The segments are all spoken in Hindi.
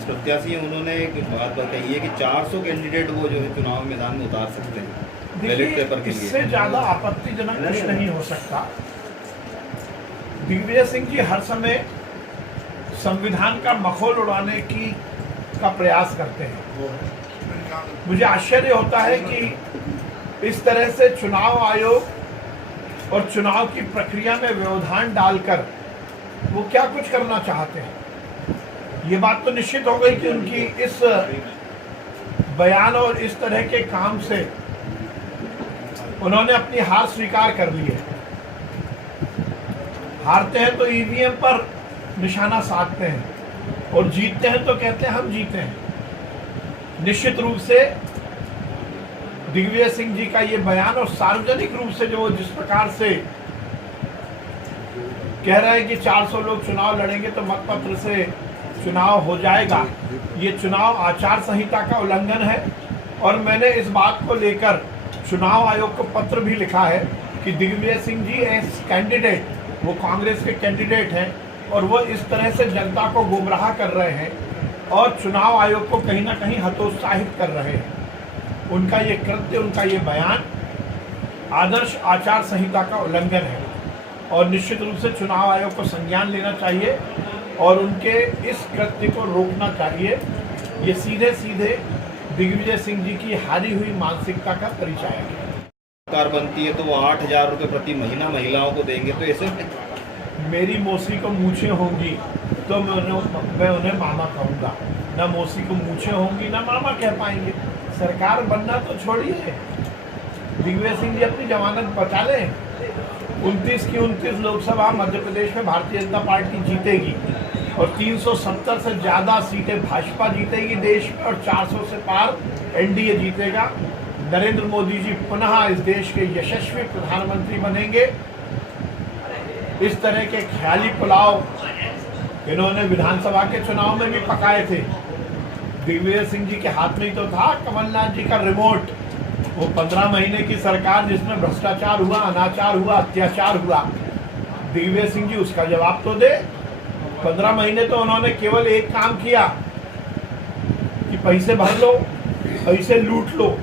प्रत्याशी हैं, उन्होंने एक बात कही है कि 400 कैंडिडेट वो जो है चुनाव मैदान में उतार सकते हैं बैलेट पेपर के लिए। इससे ज्यादा आपत्तिजनक कुछ नहीं हो सकता। दिग्विजय सिंह जी हर समय संविधान का मखौल उड़ाने का प्रयास करते हैं। मुझे आश्चर्य होता है कि इस तरह से चुनाव आयोग और चुनाव की प्रक्रिया में व्यवधान डालकर वो क्या कुछ करना चाहते हैं। ये बात तो निश्चित हो गई कि उनकी इस बयान और इस तरह के काम से उन्होंने अपनी हार स्वीकार कर ली है। हारते हैं तो ईवीएम पर निशाना साधते हैं और जीतते हैं तो कहते हैं हम जीते हैं। निश्चित रूप से दिग्विजय सिंह जी का ये बयान और सार्वजनिक रूप से जो जिस प्रकार से कह रहे हैं कि 400 लोग चुनाव लड़ेंगे तो मतपत्र से चुनाव हो जाएगा, ये चुनाव आचार संहिता का उल्लंघन है। और मैंने इस बात को लेकर चुनाव आयोग को पत्र भी लिखा है कि दिग्विजय सिंह जी एज कैंडिडेट, वो कांग्रेस के कैंडिडेट हैं और वो इस तरह से जनता को गुमराह कर रहे हैं और चुनाव आयोग को कहीं ना कहीं हतोत्साहित कर रहे हैं। उनका ये कृत्य, उनका ये बयान आदर्श आचार संहिता का उल्लंघन है और निश्चित रूप से चुनाव आयोग को संज्ञान लेना चाहिए और उनके इस कृत्य को रोकना चाहिए। ये सीधे सीधे दिग्विजय सिंह जी की हारी हुई मानसिकता का परिचय है। सरकार बनती है तो वो 8,000 रुपये प्रति महीना महिलाओं को देंगे, तो ऐसे मेरी मौसी को मूछें होंगी तो मैं उन्हें मामा कहूँगा, ना मौसी को मूछें होंगी ना मामा कह पाएंगे। सरकार बनना तो छोड़िए, दिग्विजय सिंह जी अपनी जमानत बचा लें। 29 की 29 लोकसभा मध्य प्रदेश में भारतीय जनता पार्टी जीतेगी और 370 से ज़्यादा सीटें भाजपा जीतेगी देश में और 400 से पार एनडीए जीतेगा। नरेंद्र मोदी जी पुनः इस देश के यशस्वी प्रधानमंत्री बनेंगे। इस तरह के ख्याली पुलाव इन्होंने विधानसभा के चुनाव में भी पकाए थे। दिग्विजय सिंह जी के हाथ में ही तो था कमलनाथ जी का रिमोट। वो 15 महीने की सरकार जिसमें भ्रष्टाचार हुआ, अनाचार हुआ, अत्याचार हुआ, दिग्विजय सिंह जी उसका जवाब तो दे। 15 महीने तो उन्होंने केवल एक काम किया कि पैसे भर लो, पैसे लूट लो।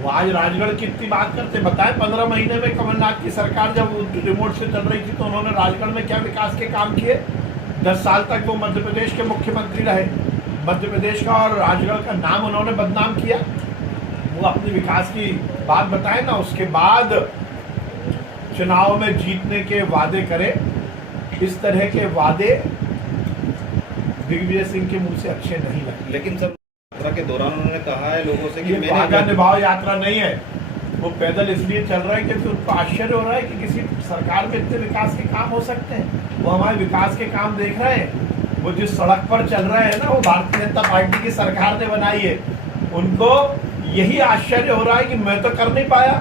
वो आज राजगढ़ की इतनी बात करते, बताएं 15 महीने में कमलनाथ की सरकार जब रिमोट से चल रही थी तो उन्होंने राजगढ़ में क्या विकास के काम किए। 10 साल तक वो मध्य प्रदेश के मुख्यमंत्री रहे। मध्य प्रदेश का और राजगढ़ का नाम उन्होंने बदनाम किया। वो अपनी विकास की बात बताए ना, उसके बाद चुनाव में जीतने के वादे करे। इस तरह के वादे दिग्विजय सिंह के मुंह से अच्छे नहीं लगते। लेकिन सब यात्रा के दौरान उन्होंने कहा है लोगों से कि ये वादा निभाओ यात्रा नहीं है। वो पैदल इसलिए चल रहे हैं क्योंकि उनको आश्चर्य हो रहा है कि किसी सरकार में इतने विकास के काम हो सकते हैं। वो हमारे विकास के काम देख रहे हैं। वो जिस सड़क पर चल रहे हैं ना, वो भारतीय जनता पार्टी की सरकार ने बनाई है। उनको यही आश्चर्य हो रहा है कि मैं तो कर नहीं पाया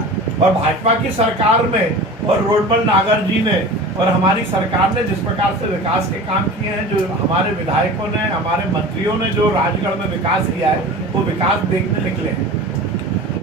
और भाजपा की सरकार में और रोडमल नागर जी ने और हमारी सरकार ने जिस प्रकार से विकास के काम किए हैं, जो हमारे विधायकों ने, हमारे मंत्रियों ने जो राजगढ़ में विकास किया है, वो विकास देखने निकले हैं।